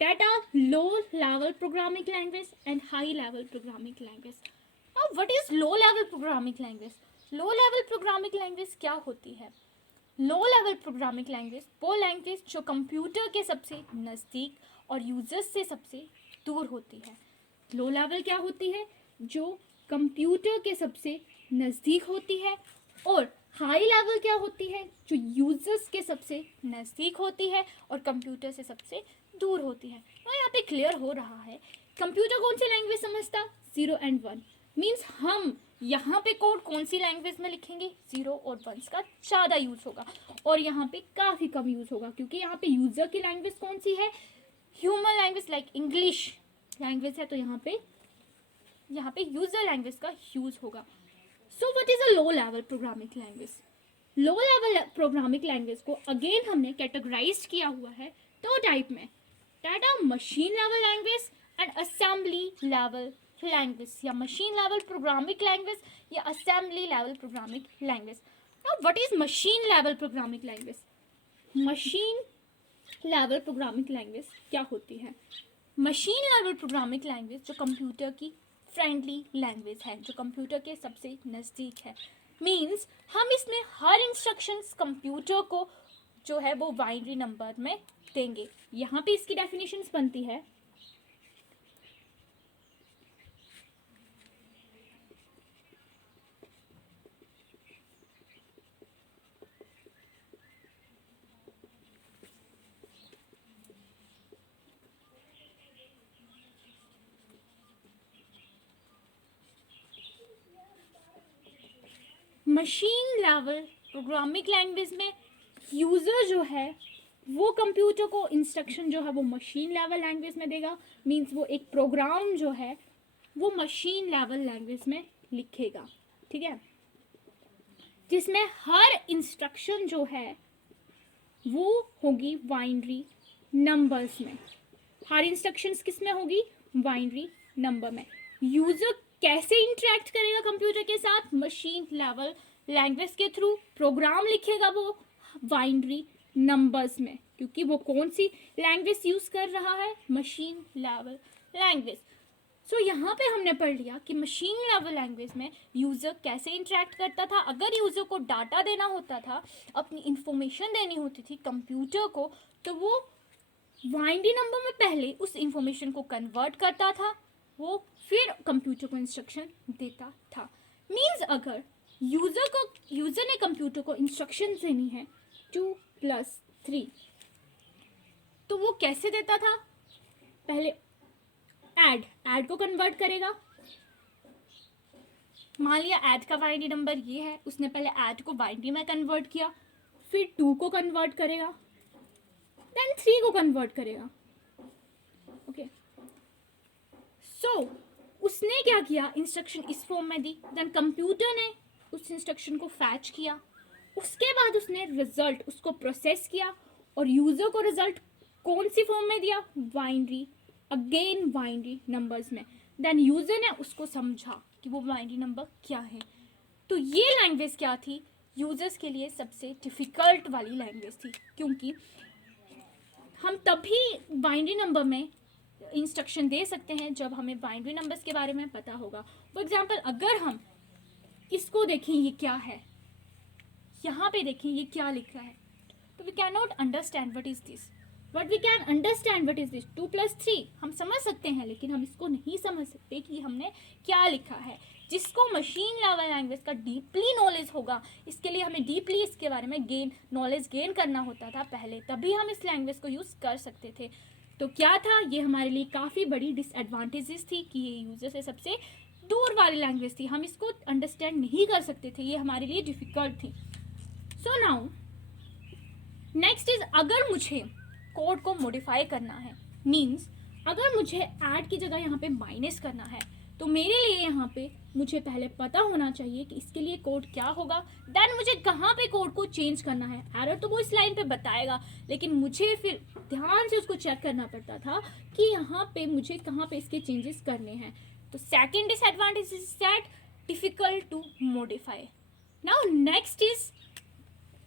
that are low level programming language and high level programming language. Now what is low level programming language? Low level programming language क्या होती है? लो level programming language वो language जो computer के सबसे नज़दीक और यूजर्स से सबसे दूर होती है. लो लेवल क्या होती है? जो कंप्यूटर के सबसे नज़दीक होती है. और हाई लेवल क्या होती है? जो यूजर्स के सबसे नज़दीक होती है और कंप्यूटर से सबसे दूर होती है. तो यहाँ पे क्लियर हो रहा है कंप्यूटर कौन सी लैंग्वेज समझता? 0 and 1. मीन्स हम यहाँ पे कोड कौन सी लैंग्वेज में लिखेंगे? 0 और 1 का ज़्यादा यूज़ होगा और यहाँ पे काफ़ी कम यूज़ होगा, क्योंकि यहाँ पे यूज़र की लैंग्वेज कौन सी है? Human language like English language है, तो यहाँ पे यूज़र लैंग्वेज का यूज़ होगा. So what is a low level programming language? Low level programming language को अगेन हमने कैटेगराइज किया हुआ है दो टाइप में, that are machine level language and assembly level language, या मशीन लेवल प्रोग्रामिंग लैंग्वेज या assembly level programming language. Now what is machine level programming language? Machine level programming language क्या होती है? मशीन लेवल प्रोग्रामिंग लैंग्वेज जो computer की friendly language है, जो computer के सबसे नज़दीक है. मीन्स हम इसमें हर इंस्ट्रक्शंस कंप्यूटर को जो है वो बाइनरी नंबर में देंगे. यहाँ पे इसकी डेफिनेशंस बनती है. मशीन लेवल प्रोग्रामिंग लैंग्वेज में यूज़र जो है वो कंप्यूटर को इंस्ट्रक्शन जो है वो मशीन लेवल लैंग्वेज में देगा. मींस वो एक प्रोग्राम जो है वो मशीन लेवल लैंग्वेज में लिखेगा. ठीक है, जिसमें हर इंस्ट्रक्शन जो है वो होगी बाइनरी नंबर्स में. हर इंस्ट्रक्शंस किस में होगी? बाइनरी नंबर में. यूज़र कैसे इंटरेक्ट करेगा कंप्यूटर के साथ? मशीन लेवल लैंग्वेज के थ्रू. प्रोग्राम लिखेगा वो बाइनरी नंबर्स में, क्योंकि वो कौन सी लैंग्वेज यूज़ कर रहा है? Machine level language. सो यहाँ पे हमने पढ़ लिया कि मशीन लेवल लैंग्वेज में यूज़र कैसे इंटरेक्ट करता था. अगर यूज़र को डाटा देना होता था, अपनी इंफॉर्मेशन देनी होती थी कंप्यूटर को, तो वो बाइनरी नंबर में पहले उस इंफॉर्मेशन को कन्वर्ट करता था, वो फिर कंप्यूटर को इंस्ट्रक्शन देता था. मीन्स अगर यूज़र ने कंप्यूटर को इंस्ट्रक्शन देनी है 2+3, तो वो कैसे देता था? पहले ऐड को कन्वर्ट करेगा. मान लिया ऐड का बाइनरी नंबर ये है, उसने पहले ऐड को बाइनरी में कन्वर्ट किया, फिर 2 को कन्वर्ट करेगा, देन 3 को कन्वर्ट करेगा. ओके, सो उसने क्या किया? इंस्ट्रक्शन इस फॉर्म में दी, देन कंप्यूटर ने उस इंस्ट्रक्शन को फैच किया, उसके बाद उसने रिजल्ट उसको प्रोसेस किया और यूज़र को रिजल्ट कौन सी फॉर्म में दिया? बाइनरी, अगेन बाइनरी नंबर्स में. देन यूज़र ने उसको समझा कि वो बाइनरी नंबर क्या है. तो ये लैंग्वेज क्या थी? यूज़र्स के लिए सबसे डिफ़िकल्ट वाली लैंग्वेज थी, क्योंकि हम तभी बाइनरी नंबर में इंस्ट्रक्शन दे सकते हैं जब हमें बाइनरी नंबर्स के बारे में पता होगा. फॉर एग्जाम्पल अगर हम इसको देखें, ये क्या है, यहाँ पे देखें ये क्या लिखा है, तो we can not understand what is this. But we can understand what is this. 2+3 हम समझ सकते हैं, लेकिन हम इसको नहीं समझ सकते कि हमने क्या लिखा है. जिसको मशीन लेवल लैंग्वेज का डीपली नॉलेज होगा, इसके लिए हमें डीपली इसके बारे में नॉलेज गेन करना होता था पहले, तभी हम इस लैंग्वेज को यूज़ कर सकते थे. तो क्या था? ये हमारे लिए काफ़ी बड़ी डिसएडवांटेजेस थी कि ये यूज़र से सबसे दूर वाली लैंग्वेज थी, हम इसको अंडरस्टैंड नहीं कर सकते थे, ये हमारे लिए डिफ़िकल्ट थी. सो नाउ नेक्स्ट इज, अगर मुझे कोड को मॉडिफाई करना है, मीन्स अगर मुझे ऐड की जगह यहाँ पे माइनस करना है, तो मेरे लिए यहाँ पे मुझे पहले पता होना चाहिए कि इसके लिए कोड क्या होगा, देन मुझे कहाँ पे कोड को चेंज करना है. एरर तो वो इस लाइन पे बताएगा, लेकिन मुझे फिर ध्यान से उसको चेक करना पड़ता था कि यहाँ पे मुझे कहाँ पे इसके चेंजेस करने हैं. तो second disadvantage is that difficult to modify. Now next is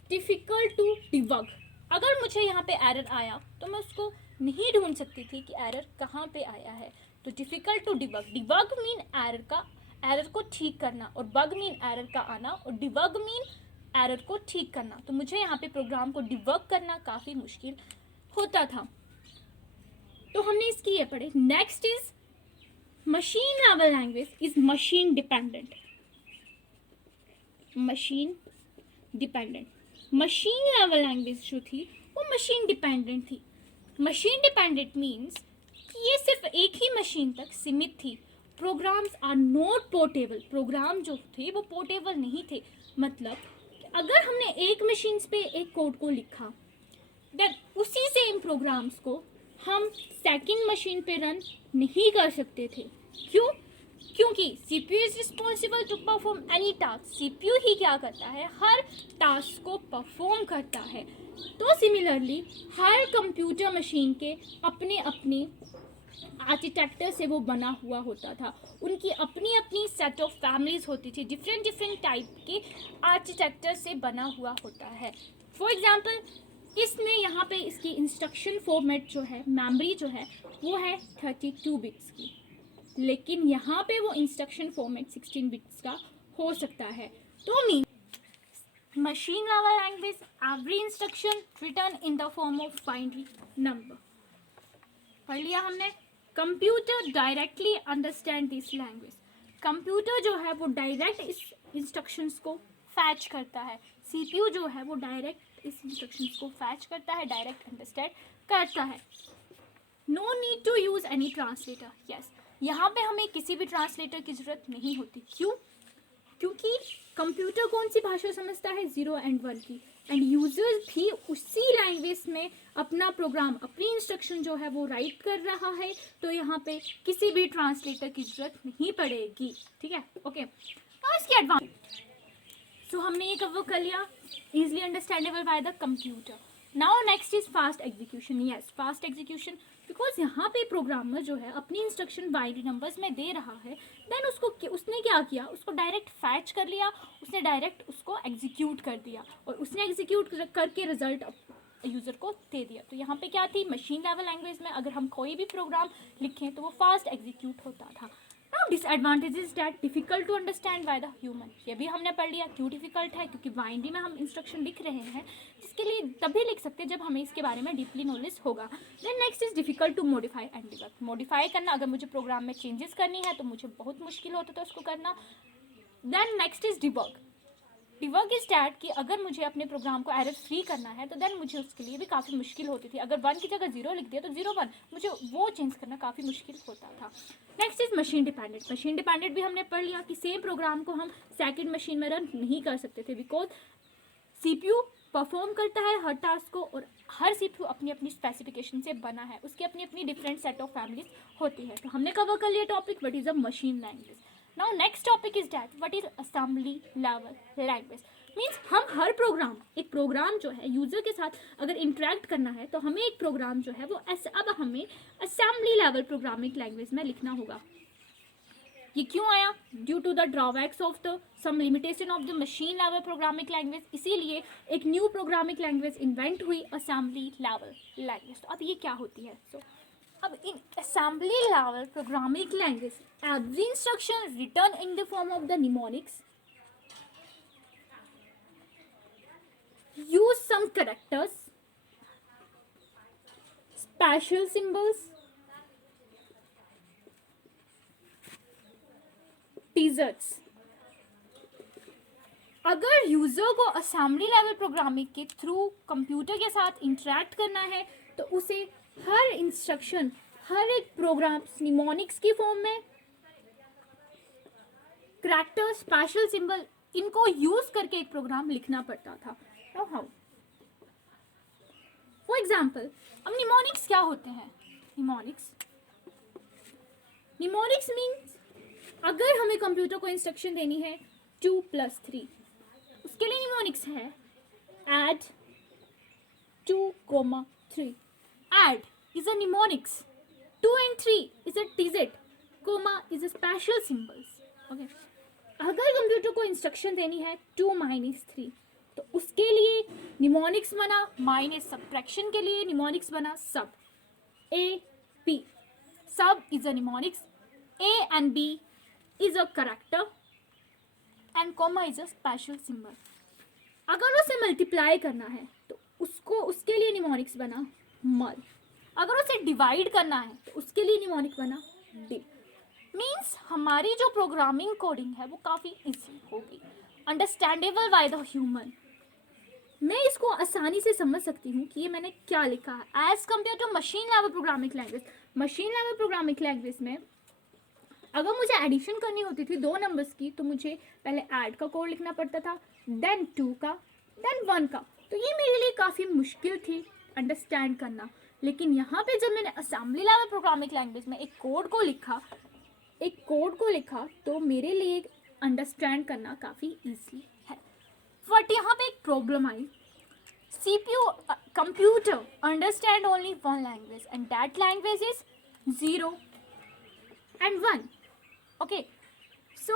difficult to debug. अगर मुझे यहाँ पे एरर आया तो मैं उसको नहीं ढूंढ सकती थी कि एरर कहाँ पे आया है। तो difficult to debug, debug mean error को ठीक करना, और बग मीन एरर का आना, और डिबग मीन एरर को ठीक करना। तो मुझे यहाँ पे प्रोग्राम को डिबग करना काफ़ी मुश्किल होता था। तो हमने इसकी ये पढ़े। Next is machine level language is machine dependent. Machine dependent, machine level language जो थी वो मशीन डिपेंडेंट थी। मशीन डिपेंडेंट मीन्स कि ये सिर्फ एक ही मशीन तक सीमित थी। Programs are not portable, program जो थे वो पोर्टेबल नहीं थे। मतलब अगर हमने एक मशीन पे एक कोड को लिखा, देन उसी सेम प्रोग्राम्स को हम सेकंड मशीन पे रन नहीं कर सकते थे। क्यों? क्योंकि CPU is responsible to perform any task. CPU ही क्या करता है, हर टास्क को परफॉर्म करता है। तो सिमिलरली हर कंप्यूटर मशीन के अपने अपने आर्किटेक्चर से वो बना हुआ होता था, उनकी अपनी अपनी सेट ऑफ फैमिलीज होती थी, डिफरेंट डिफरेंट टाइप के आर्किटेक्चर से बना हुआ होता है। फॉर एग्जांपल इसमें यहाँ पे इसकी इंस्ट्रक्शन फॉर्मेट जो है, मेमोरी जो है वो है 32 बिट्स की, लेकिन यहाँ पे वो इंस्ट्रक्शन फॉर्मेट 16 बिट्स का हो सकता है। तो mean machine level language, every instruction written in the form of binary number. पढ़ लिया हमने। Computer directly understand this language, computer जो है वो डायरेक्ट इस इंस्ट्रक्शंस को फैच करता है। CPU जो है वो डायरेक्ट इस इंस्ट्रक्शंस को फैच करता है, डायरेक्ट अंडरस्टैंड करता है। No need to use any translator, yes, यहाँ पे हमें किसी भी ट्रांसलेटर की जरूरत नहीं होती। क्यों? क्योंकि कंप्यूटर कौन सी भाषा समझता है, 0 and 1 की, एंड यूजर भी उसी लैंग्वेज में अपना प्रोग्राम, अपनी इंस्ट्रक्शन जो है वो राइट कर रहा है। तो यहाँ पे किसी भी ट्रांसलेटर की जरूरत नहीं पड़ेगी। ठीक है, ओके। और इसकी एडवांटेज, सो हमने ये कवर कर लिया, easily understandable by the computer. Now next is fast execution. Yes, fast execution, because यहाँ पे प्रोग्रामर जो है अपनी इंस्ट्रक्शन बाइनरी नंबर्स में दे रहा है, देन उसने क्या किया, उसको डायरेक्ट फैच कर लिया, उसने डायरेक्ट उसको एग्जीक्यूट कर दिया, और उसने एग्जीक्यूट करके रिजल्ट यूज़र को दे दिया। तो यहाँ पे क्या थी, मशीन लेवल लैंग्वेज में अगर हम कोई भी प्रोग्राम लिखें तो वो फास्ट एग्जीक्यूट होता था। Now disadvantages that difficult to understand by the human, ये भी हमने पढ़ लिया। क्यों डिफिकल्ट है, क्योंकि बाइनरी में हम इंस्ट्रक्शन लिख रहे हैं, जिसके लिए तभी लिख सकते हैं जब हमें इसके बारे में डीपली नॉलेज होगा। Then next is difficult to modify and debug, modify करना, अगर मुझे प्रोग्राम में चेंजेस करनी है तो मुझे बहुत मुश्किल होता था उसको करना। Then next is debug, debug is that कि अगर मुझे अपने प्रोग्राम को एरर फ्री करना है तो देन मुझे उसके लिए भी काफ़ी मुश्किल होती थी। अगर 1 की जगह 0 लिख दिया तो 0 1, मुझे वो चेंज करना काफ़ी मुश्किल होता था। Next is machine dependent, machine dependent भी हमने पढ़ लिया कि सेम प्रोग्राम को हम सेकंड मशीन में रन नहीं कर सकते थे, बिकॉज CPU परफॉर्म करता है हर टास्क को, और हर CPU अपनी अपनी स्पेसिफिकेशन से बना है, उसकी अपनी अपनी डिफरेंट सेट ऑफ फैमिलीज होती है। तो हमने कवर कर लिया topic what is a machine language. Now next topic is that what is assembly level language. Means हम हर प्रोग्राम, एक प्रोग्राम जो है यूजर के साथ अगर इंटरेक्ट करना है तो हमें एक प्रोग्राम जो है वो अब हमें असेंबली लेवल प्रोग्रामिंग लैंग्वेज में लिखना होगा। ये क्यों आया, due to the drawbacks of the some limitation of the machine level programming language, इसीलिए एक न्यू प्रोग्रामिंग लैंग्वेज इन्वेंट हुई, असेंबली लेवल लैंग्वेज। तो अब ये क्या होती है, अब in assembly level programming language every instruction written in the form of the mnemonics, use some characters, special symbols, teasers। अगर यूजर को असेंबली लेवल प्रोग्रामिंग के थ्रू कंप्यूटर के साथ इंटरेक्ट करना है तो उसे हर इंस्ट्रक्शन, हर एक प्रोग्राम निमोनिक्स की फॉर्म में, करैक्टर, स्पेशल सिंबल, इनको यूज करके एक प्रोग्राम लिखना पड़ता था। Now how? For example, अब निमोनिक्स क्या होते हैं? निमोनिक्स मीन्स अगर हमें कंप्यूटर को इंस्ट्रक्शन देनी है 2 + 3, उसके लिए निमोनिक्स है add 2, 3। add is a mnemonics, 2 and 3 is a digit, comma is a special symbols। okay, अगर कंप्यूटर को इंस्ट्रक्शन देनी है 2 - 3 तो उसके लिए निमोनिक्स बना माइनस, सब्ट्रैक्शन के लिए निमोनिक्स बना सब। A, P. Sub is a mnemonics. A and B is a character and comma is a special symbol. अगर उसे मल्टीप्लाई करना है तो उसके लिए निमोनिक्स बना मल. अगर उसे डिवाइड करना है तो उसके लिए निमोनिक बना डिव. मीन्स हमारी जो प्रोग्रामिंग कोडिंग है वो काफ़ी इजी होगी, अंडरस्टैंडेबल बाय द ह्यूमन. मैं इसको आसानी से समझ सकती हूँ कि ये मैंने क्या लिखा है as compare to machine level programming language. Machine level programming language में अगर मुझे एडिशन करनी होती थी 2 नंबर्स की तो मुझे पहले ऐड का कोड लिखना पड़ता था, देन 2 का, देन 1 का. तो ये मेरे लिए काफ़ी मुश्किल थी अंडरस्टैंड करना. लेकिन यहाँ पे जब मैंने असेंबली लेवल प्रोग्रामिंग लैंग्वेज में एक कोड को लिखा तो मेरे लिए अंडरस्टैंड करना काफ़ी ईजी है. बट यहाँ पे एक problem I. CPU computer understand only one language and that language is 0 and 1. Okay, सो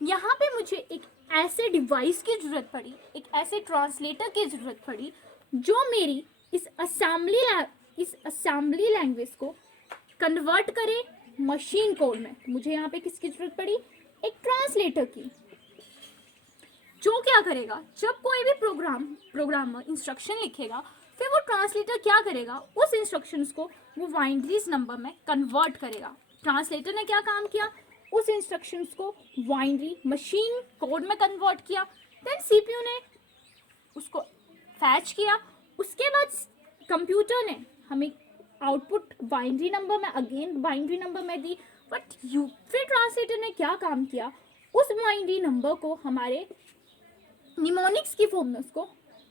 यहाँ पे मुझे एक ऐसे डिवाइस की ज़रूरत पड़ी, एक ऐसे ट्रांसलेटर की ज़रूरत पड़ी जो मेरी इस असेंबली लैंग्वेज को कन्वर्ट करे मशीन कोड में. तो मुझे यहाँ पे किसकी ज़रूरत पड़ी? एक ट्रांसलेटर की, जो क्या करेगा जब कोई भी प्रोग्रामर इंस्ट्रक्शन लिखेगा फिर वो ट्रांसलेटर क्या करेगा, उस इंस्ट्रक्शंस को वो बाइनरीज नंबर में कन्वर्ट करेगा. ट्रांसलेटर ने क्या काम किया? उस इंस्ट्रक्शंस को बाइनरी मशीन कोड में कन्वर्ट किया. देन सीपीयू ने उसको फैच किया. उसके बाद कंप्यूटर ने हमें आउटपुट बाइनरी नंबर में अगेन बाइनरी नंबर में दी. बट फिर ट्रांसलेटर ने क्या काम किया? उस बाइनरी नंबर को हमारे निमोनिक्स की फॉर्म में उसको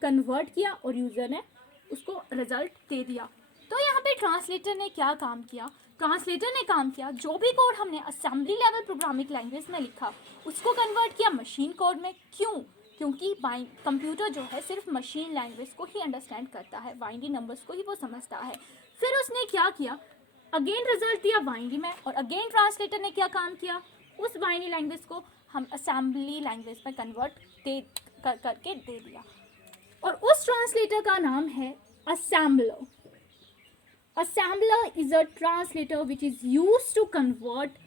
कन्वर्ट किया और यूज़र ने उसको रिजल्ट दे दिया. तो यहाँ पे ट्रांसलेटर ने क्या काम किया? ट्रांसलेटर ने काम किया जो भी कोड हमने असेंबली लेवल प्रोग्रामिंग लैंग्वेज में लिखा उसको कन्वर्ट किया मशीन कोड में. क्यों? क्योंकि कंप्यूटर जो है सिर्फ मशीन लैंग्वेज को ही अंडरस्टैंड करता है, बाइनरी नंबर्स को ही वो समझता है. फिर उसने क्या किया? अगेन रिजल्ट दिया बाइनरी में और अगेन ट्रांसलेटर ने क्या काम किया? उस बाइनरी लैंग्वेज को हम असेंबली लैंग्वेज में कन्वर्ट करके दे दिया. और उस ट्रांसलेटर का नाम है assembler. Assembler is a translator which is used to convert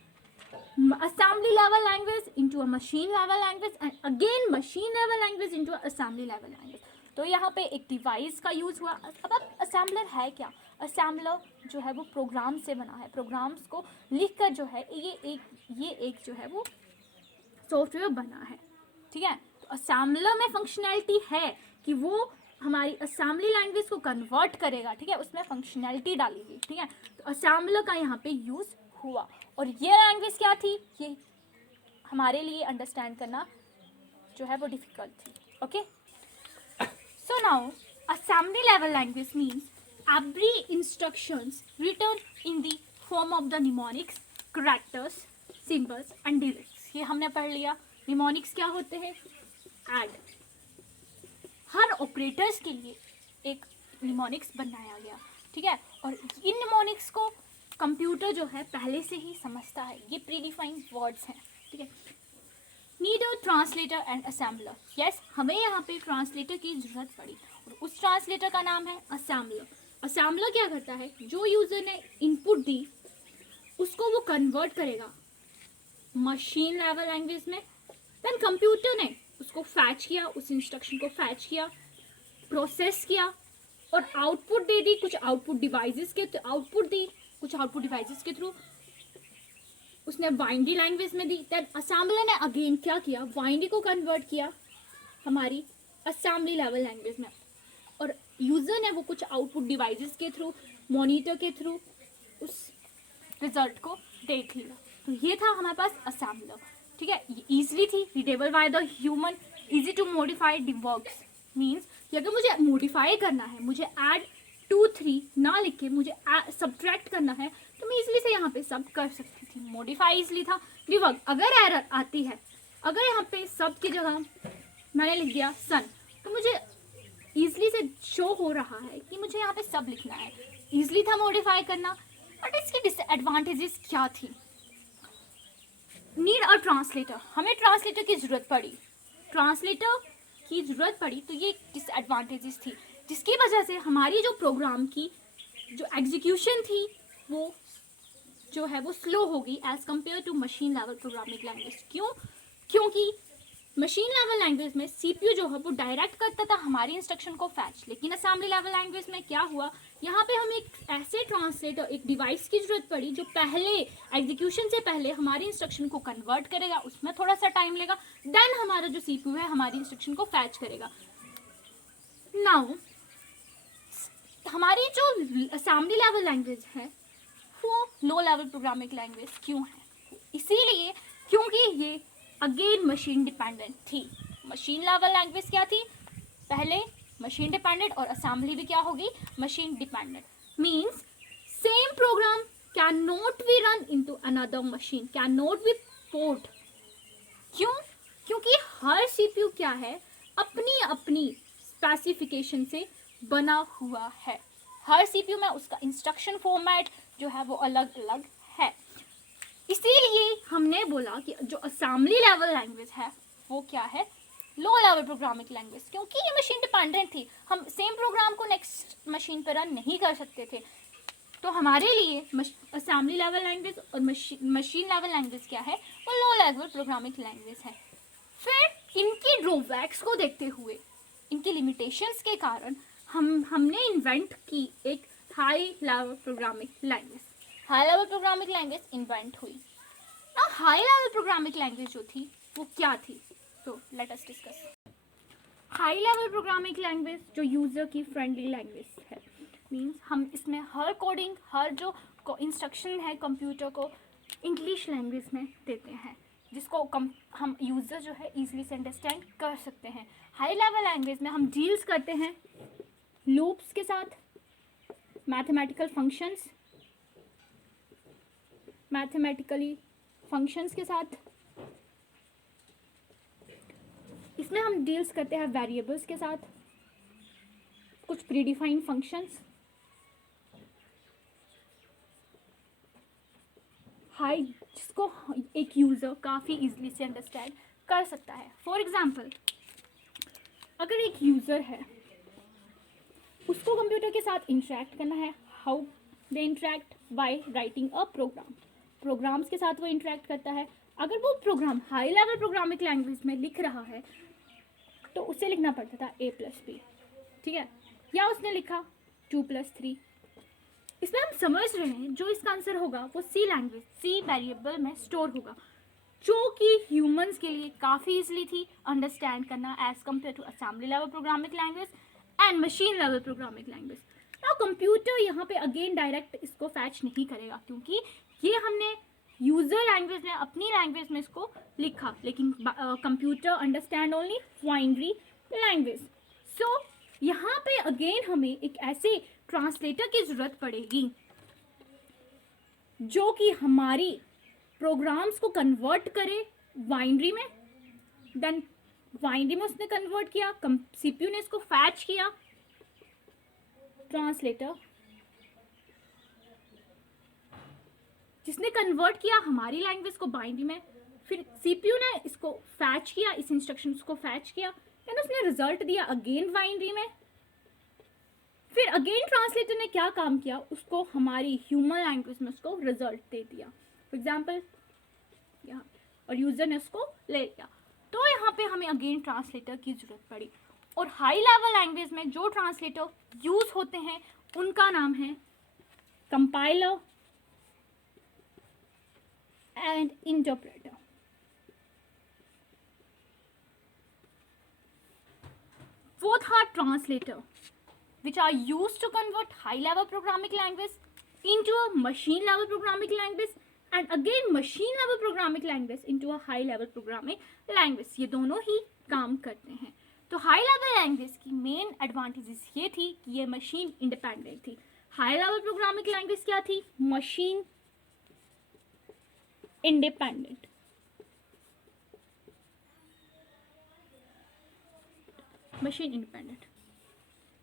assembly level language into a machine level language and again machine level language into a assembly level language. तो यहाँ पे एक डिवाइस का यूज़ हुआ. अब assembler है क्या? assembler जो है वो प्रोग्राम से बना है. प्रोग्राम्स को लिख कर जो है ये एक जो है वो सॉफ्टवेयर बना है. ठीक है, तो assembler में फंक्शनैलिटी है कि वो हमारी असेंबली लैंग्वेज को कन्वर्ट करेगा. ठीक है, उसमें फंक्शनैलिटी डालेगी. ठीक है, तो असेंबलर का यहाँ पे यूज़ हुआ. और ये लैंग्वेज क्या थी? ये हमारे लिए अंडरस्टैंड करना जो है वो डिफ़िकल्ट थी. Okay, so now assembly level language means every instructions return in the form of the mnemonics, characters, symbols and digits. ये हमने पढ़ लिया. निमोनिक्स क्या होते हैं? ऐड. हर ऑपरेटर्स के लिए एक निमोनिक्स बनाया गया. ठीक है, और इन निमोनिक्स को कंप्यूटर जो है पहले से ही समझता है. ये प्रीडिफाइंड वर्ड्स हैं. ठीक है, need a translator and assembler. Yes, हमें यहाँ पे ट्रांसलेटर की ज़रूरत पड़ी और उस ट्रांसलेटर का नाम है असेंबलर. असेंबलर क्या करता है? जो यूज़र ने इनपुट दी उसको वो कन्वर्ट करेगा मशीन लेवल लैंग्वेज में. देन कंप्यूटर ने उसको फैच किया, उस इंस्ट्रक्शन को फैच किया, प्रोसेस किया और आउटपुट दे दी. कुछ आउटपुट डिवाइसेस के थ्रू उसने बाइनरी लैंग्वेज में दी. देन असेंबलर ने अगेन क्या किया? बाइनरी को कन्वर्ट किया हमारी असेंबली लेवल लैंग्वेज में और यूज़र ने वो कुछ आउटपुट डिवाइसेस के थ्रू, मॉनिटर के थ्रू उस रिजल्ट को देख लिया. तो ये था हमारे पास असेंबलर. ठीक है, ईजिली थी, readable by the human, easy to modify debugs. Means कि अगर मुझे मॉडिफाई करना है, मुझे ऐड 2 3 ना लिख के मुझे सब्ट्रैक्ट करना है तो मैं इजीली से यहाँ पे सब कर सकती थी. मॉडिफाई इजीली था. डिबग, अगर एरर आती है, अगर यहाँ पे सब की जगह मैंने लिख दिया सन तो मुझे ईजिली से शो हो रहा है कि मुझे यहाँ पे सब लिखना है. ईजिली था मॉडिफाई करना. बट इसकी डिसएडवांटेजेस क्या थी? Need a translator. हमें ट्रांसलेटर की ज़रूरत पड़ी तो ये डिसएडवांटेजेस थी जिसकी वजह से हमारी जो प्रोग्राम की जो एग्जीक्यूशन थी वो जो है वो स्लो होगी as compare to machine level programming language. क्यों? क्योंकि मशीन लेवल लैंग्वेज में सीपीयू जो है वो डायरेक्ट करता था हमारी इंस्ट्रक्शन को फैच, लेकिन असेंबली लेवल लैंग्वेज में क्या हुआ, यहाँ पे हमें एक ऐसे ट्रांसलेटर, एक डिवाइस की जरूरत पड़ी जो पहले एग्जीक्यूशन से पहले हमारी इंस्ट्रक्शन को कन्वर्ट करेगा, उसमें थोड़ा सा टाइम लेगा, देन हमारा जो सीपीयू है हमारी इंस्ट्रक्शन को फैच करेगा। नाउ हमारी जो असेंबली लेवल लैंग्वेज है वो लो लेवल प्रोग्रामिंग लैंग्वेज क्यों है? इसीलिए क्योंकि ये अगेन मशीन डिपेंडेंट थी। मशीन लेवल लैंग्वेज क्या थी? पहले मशीन डिपेंडेंट, और असेंबली भी क्या होगी? Machine dependent. Means same programme can not be run into another machine, can not be port. क्यों? क्योंकि हर सीपीयू क्या है, अपनी अपनी स्पेसिफिकेशन से बना हुआ है। हर सीपीयू में उसका इंस्ट्रक्शन फॉर्मेट जो है वो अलग अलग है। इसीलिए हमने बोला कि जो असेंबली लेवल लैंग्वेज है वो क्या है? लो लेवल प्रोग्रामिंग लैंग्वेज, क्योंकि ये मशीन डिपेंडेंट थी। हम सेम प्रोग्राम को नेक्स्ट मशीन पर रन नहीं कर सकते थे। तो हमारे लिए असेंबली लेवल लैंग्वेज और मशीन लेवल लैंग्वेज क्या है? वो लो लेवल प्रोग्रामिंग लैंग्वेज है। फिर इनकी ड्रॉबैक्स को देखते हुए, इनकी लिमिटेशंस के कारण हमने इन्वेंट की एक high level programming language. High level programming language invent हुई ना। हाई लेवल प्रोग्रामिंग लैंग्वेज जो थी वो क्या थी? तो let us discuss. High level programming language जो यूज़र की फ्रेंडली लैंग्वेज है, मींस हम इसमें हर कोडिंग, हर जो इंस्ट्रक्शन है कंप्यूटर को इंग्लिश लैंग्वेज में देते हैं, जिसको हम यूज़र जो है ईजिली से अंडरस्टैंड कर सकते हैं। हाई लेवल लैंग्वेज में हम डील्स करते हैं लूप्स के साथ, मैथमेटिकल फंक्शंस के साथ। इसमें हम डील्स करते हैं वेरिएबल्स के साथ, कुछ प्रीडिफाइंड फंक्शंस। हाई जिसको एक यूज़र काफ़ी इजीली से अंडरस्टैंड कर सकता है। फॉर एग्जांपल, अगर एक यूज़र है, उसको कंप्यूटर के साथ इंटरेक्ट करना है, how they interact? By writing a program. Programs के साथ वो इंटरेक्ट करता है। अगर वो program high level programming language में लिख रहा है तो उसे लिखना पड़ता था a+b, ठीक है, या उसने लिखा 2+3। इसमें हम समझ रहे हैं जो इसका आंसर होगा वो सी लैंग्वेज, सी वेरिएबल में स्टोर होगा, जो कि ह्यूमंस के लिए काफ़ी इजीली थी अंडरस्टैंड करना as compare to assembly level programming language and machine level programming language. Now computer यहाँ पे अगेन डायरेक्ट इसको फैच नहीं करेगा, क्योंकि ये हमने यूज़र लैंग्वेज में, अपनी लैंग्वेज में इसको लिखा, लेकिन computer understand only binary language. So यहाँ पे अगेन हमें एक ऐसे ट्रांसलेटर की ज़रूरत पड़ेगी जो कि हमारी प्रोग्राम्स को कन्वर्ट करे बाइनरी में, देन बाइनरी में उसने कन्वर्ट किया, सीपीयू ने इसको फैच किया, ट्रांसलेटर जिसने कन्वर्ट किया हमारी लैंग्वेज को बाइनरी में, फिर सीपीयू ने इसको फैच किया, इस इंस्ट्रक्शन को फैच किया, देन उसने रिजल्ट दिया अगेन बाइनरी में। फिर अगेन ट्रांसलेटर ने क्या काम किया, उसको हमारी ह्यूमन लैंग्वेज में उसको रिजल्ट दे दिया, फॉर एग्जाम्पल यहाँ, और यूज़र ने उसको ले लिया। तो यहाँ पे हमें अगेन ट्रांसलेटर की ज़रूरत पड़ी। और हाई लेवल लैंग्वेज में जो ट्रांसलेटर यूज़ होते हैं उनका नाम है compiler and interpreter. Both are translator which are used to convert high level programming language into a machine level programming language and again machine level programming language into a high level programming language। ये दोनों ही काम करते हैं। तो high level language की main advantages ये थी कि ये मशीन इंडिपेंडेंट थी। हाई लेवल प्रोग्रामिंग लैंग्वेज क्या थी? Machine independent. Machine independent.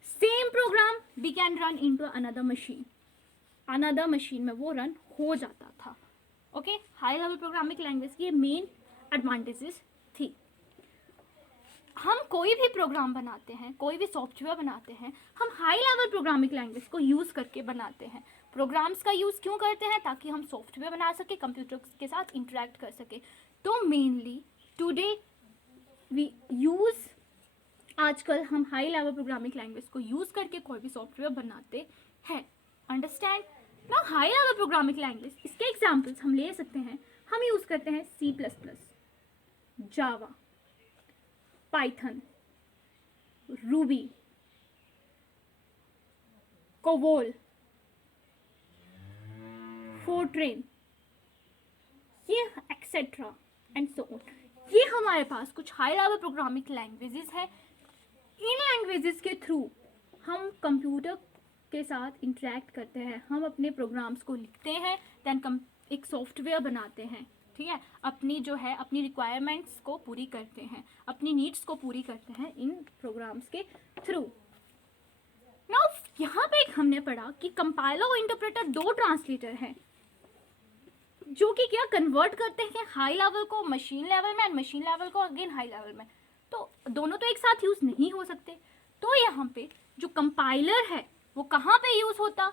Same program we can run into another machine में वो रन हो जाता था। Okay, high level programming language की मेन एडवांटेजेस थी। हम कोई भी प्रोग्राम बनाते हैं, कोई भी सॉफ्टवेयर बनाते हैं, हम हाई लेवल प्रोग्रामिंग लैंग्वेज को यूज़ करके बनाते हैं। प्रोग्राम्स का यूज़ क्यों करते हैं? ताकि हम सॉफ्टवेयर बना सके, कंप्यूटर के साथ इंटरेक्ट कर सके। तो मेनली टुडे वी यूज़, आजकल हम हाई लेवल प्रोग्रामिंग लैंग्वेज को यूज़ करके कोई भी सॉफ्टवेयर बनाते हैं। अंडरस्टैंड? ना हाई लेवल प्रोग्रामिंग लैंग्वेज, इसके एग्जाम्पल्स हम ले सकते हैं। हम यूज़ करते हैं C++, जावा, पाइथन, रूबी, कोबोल, फोर्ट्रेन, ये एक्सेट्रा एंड सो ऑन। ये हमारे पास कुछ हाई लेवल प्रोग्रामिंग लैंग्वेजेस है। इन लैंग्वेजेस के थ्रू हम कंप्यूटर के साथ इंटरेक्ट करते हैं, हम अपने प्रोग्राम्स को लिखते हैं, देन एक सॉफ्टवेयर बनाते हैं। ठीक है, अपनी जो है अपनी रिक्वायरमेंट्स को पूरी करते हैं, अपनी नीड्स को पूरी करते हैं इन प्रोग्राम्स के थ्रू। नाउ यहाँ पे हमने पढ़ा कि कंपाइलर और इंटरप्रेटर दो ट्रांसलेटर हैं जो कि क्या कन्वर्ट करते हैं हाई लेवल को मशीन लेवल में, एंड मशीन लेवल को अगेन हाई लेवल में। तो दोनों तो एक साथ यूज नहीं हो सकते। तो यहाँ पे जो कंपाइलर है वो कहाँ पे यूज होता?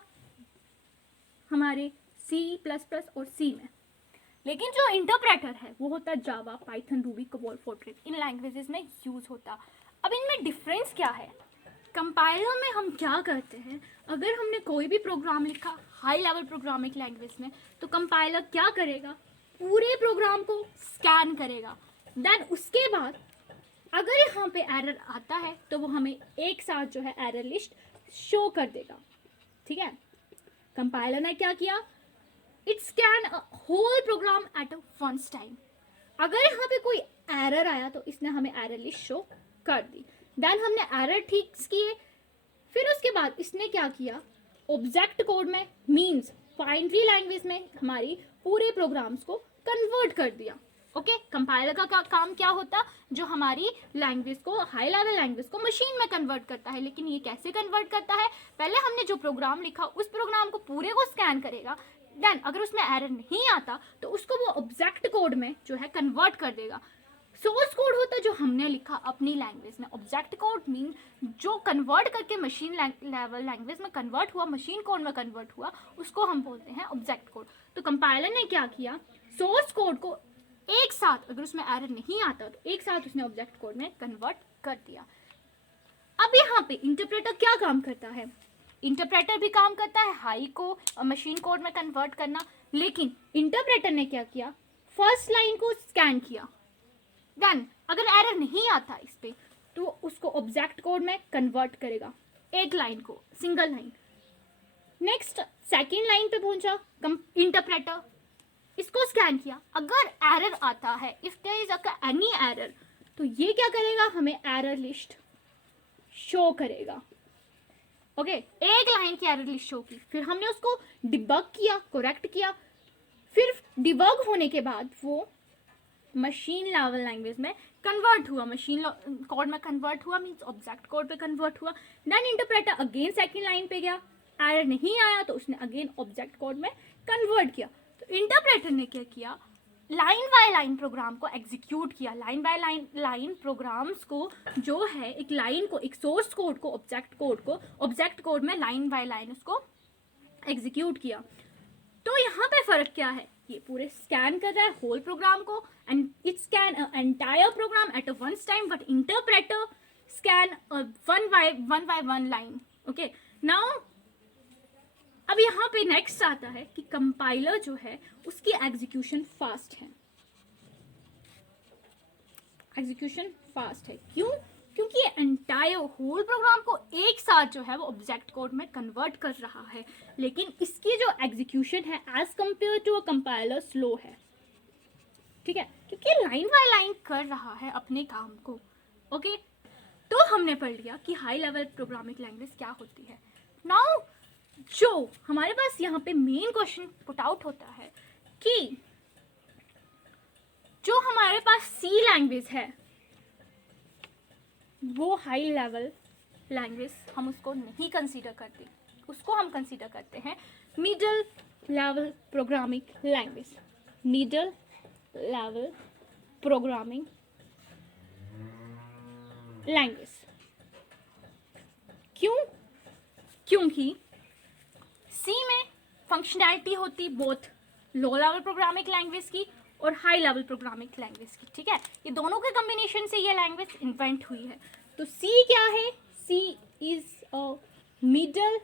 हमारे C++ और C में। लेकिन जो इंटरप्रेटर है वो होता जावा, पाइथन, रूबी, कोबोल, फोर्ट्रेन, इन लैंग्वेजेस में यूज होता। अब इनमें डिफरेंस क्या है? कंपाइलर में हम क्या करते हैं, अगर हमने कोई भी प्रोग्राम लिखा हाई लेवल प्रोग्रामिंग लैंग्वेज में, तो कंपाइलर क्या करेगा? पूरे प्रोग्राम को स्कैन करेगा। देन उसके बाद अगर यहाँ पे एरर आता है तो वो हमें एक साथ जो है एरर लिस्ट शो कर देगा। ठीक है, कंपाइलर ने क्या किया? It scan a whole program at a once time. अगर यहाँ पे कोई एरर आया तो इसने हमें एरर लिस्ट शो कर दी। देन हमने एरर ठीक किए, फिर उसके बाद इसने क्या किया? ऑब्जेक्ट कोड में, मींस बाइनरी लैंग्वेज में हमारी पूरे प्रोग्राम्स को कन्वर्ट कर दिया। ओके, कंपाइलर का काम क्या होता? जो हमारी लैंग्वेज को, हाई लेवल लैंग्वेज को मशीन में कन्वर्ट करता है। लेकिन ये कैसे कन्वर्ट करता है? पहले हमने जो प्रोग्राम लिखा उस प्रोग्राम को पूरे को स्कैन करेगा, देन अगर उसमें एरर नहीं आता तो उसको वो ऑब्जेक्ट कोड में जो है कन्वर्ट कर देगा। सोर्स कोड होता है जो हमने लिखा अपनी लैंग्वेज में। ऑब्जेक्ट कोड मीन जो कन्वर्ट करके मशीन लेवल लैंग्वेज में कन्वर्ट हुआ, मशीन कोड में कन्वर्ट हुआ, उसको हम बोलते हैं ऑब्जेक्ट कोड। तो कंपाइलर ने क्या किया? सोर्स कोड को एक साथ, अगर उसमें एरर नहीं आता तो एक साथ उसने ऑब्जेक्ट कोड में कन्वर्ट कर दिया। अब यहाँ पे इंटरप्रेटर क्या काम करता है? इंटरप्रेटर भी काम करता है हाई को मशीन कोड में कन्वर्ट करना, लेकिन इंटरप्रेटर ने क्या किया? फर्स्ट लाइन को स्कैन किया, देन अगर एरर नहीं आता इस पे तो उसको ऑब्जेक्ट कोड में कन्वर्ट करेगा, एक लाइन को, single line. Next second line पे पहुंचा इंटरप्रेटर, इसको स्कैन किया, अगर एरर आता है, if there is any error, तो ये क्या करेगा? हमें एरर लिस्ट शो करेगा। ओके, एक लाइन की एरर लिस्ट शो की, फिर हमने उसको डिबग किया, करेक्ट किया, फिर डिबग होने के बाद वो मशीन लेवल लैंग्वेज में कन्वर्ट हुआ, मशीन कोड में कन्वर्ट हुआ, मींस ऑब्जेक्ट कोड पे कन्वर्ट हुआ। Then interpreter again second line पे गया, एरर नहीं आया तो उसने अगेन ऑब्जेक्ट कोड में कन्वर्ट किया। तो इंटरप्रेटर ने क्या किया? लाइन बाय लाइन प्रोग्राम को एग्जीक्यूट किया। लाइन बाय लाइन प्रोग्राम्स को जो है, एक लाइन को, एक सोर्स कोड को, ऑब्जेक्ट कोड में लाइन बाय लाइन उसको एग्जीक्यूट किया। तो यहाँ पे फर्क क्या है? ये पूरे स्कैन कर रहा है होल प्रोग्राम को, and it scan entire program at a once time, but interpreter scan one by one line. Okay, now अब यहाँ पे नेक्स्ट आता है कि कंपाइलर जो है उसकी एग्जीक्यूशन फास्ट है। एग्जीक्यूशन फास्ट है क्यों? क्योंकि ये एंटायर होल प्रोग्राम को एक साथ जो है वो ऑब्जेक्ट कोड में कन्वर्ट कर रहा है, लेकिन इसकी जो एग्जीक्यूशन है as compare to a compiler slow है। ठीक है, क्योंकि लाइन बाय लाइन कर रहा है अपने काम को। ओके, तो हमने पढ़ लिया कि हाई लेवल प्रोग्रामिंग लैंग्वेज क्या होती है। नाउ जो हमारे पास यहाँ पे मेन क्वेश्चन पुट आउट होता है कि जो हमारे पास सी लैंग्वेज है वो हाई लेवल लैंग्वेज हम उसको नहीं कंसीडर करते, उसको हम कंसीडर करते हैं middle level programming language. Middle level programming language. क्यों? क्योंकि सी में फंक्शनैलिटी होती बोथ लो लेवल प्रोग्रामिंग लैंग्वेज की और हाई लेवल प्रोग्रामिंग लैंग्वेज की, ठीक है। ये दोनों के कॉम्बिनेशन से ये लैंग्वेज इन्वेंट हुई है। तो सी क्या है? C is a middle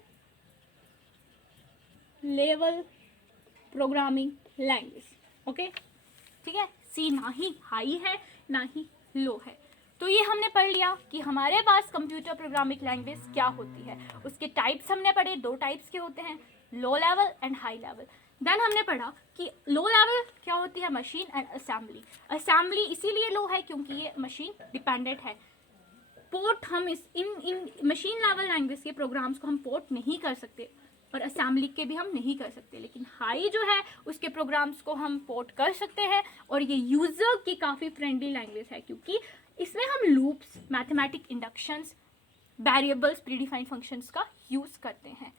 level programming language, okay, ठीक है। सी ना ही हाई है ना ही लो है। तो ये हमने पढ़ लिया कि हमारे पास कंप्यूटर प्रोग्रामिंग लैंग्वेज क्या होती है। उसके टाइप्स हमने पढ़े, 2 टाइप्स के होते हैं, low level and high level. Then हमने पढ़ा कि लो लेवल क्या होती है, मशीन एंड असेंबली। असेंबली इसीलिए लो है क्योंकि ये मशीन डिपेंडेंट है। पोर्ट हम इस इन मशीन लेवल लैंग्वेज के प्रोग्राम्स को हम पोर्ट नहीं कर सकते और असेंबली के भी हम नहीं कर सकते, लेकिन हाई जो है उसके प्रोग्राम्स को हम पोर्ट कर सकते हैं। और ये यूज़र की काफ़ी फ्रेंडली लैंग्वेज है क्योंकि इसमें हम loops, mathematic inductions, variables, predefined functions का यूज़ करते हैं।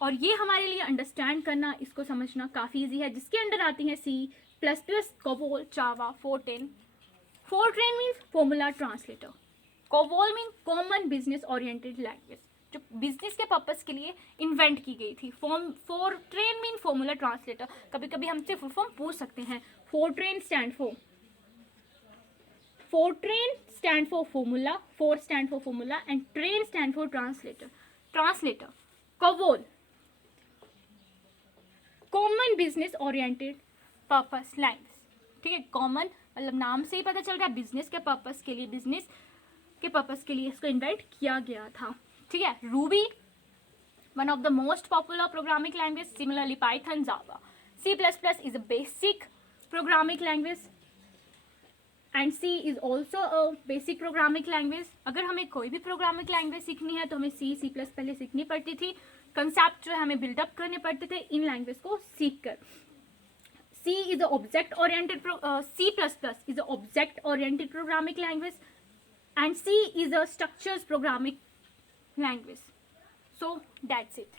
और ये हमारे लिए अंडरस्टैंड करना, इसको समझना काफ़ी ईजी है, जिसके अंडर आती है C plus plus, COBOL, Java, Fortran. Fortran means formula translator, COBOL mean common business oriented language जो बिजनेस के पर्पस के लिए इन्वेंट की गई थी। Fortran mean formula translator. कभी कभी हमसे फुल फॉर्म पूछ सकते हैं। Fortran stand for formula, for stand for formula and tran stand for translator. COBOL common business oriented purpose language, ठीक है। कॉमन मतलब नाम से ही पता चल रहा है बिजनेस के पर्पस के लिए, बिजनेस के पर्पस के लिए इसको इन्वेंट किया गया था, ठीक है। Ruby one of the most popular programming language, similarly Python, Java. C++ is a basic programming language and C is also a basic programming language. अगर हमें कोई भी प्रोग्रामिंग लैंग्वेज सीखनी है तो हमें C++ पहले सीखनी पड़ती थी। कंसेप्ट जो है हमें बिल्डअप करने पड़ते थे इन लैंग्वेज को सीख कर। C is a C++ is an object-oriented programming language, and C is a structures programming language. So that's it.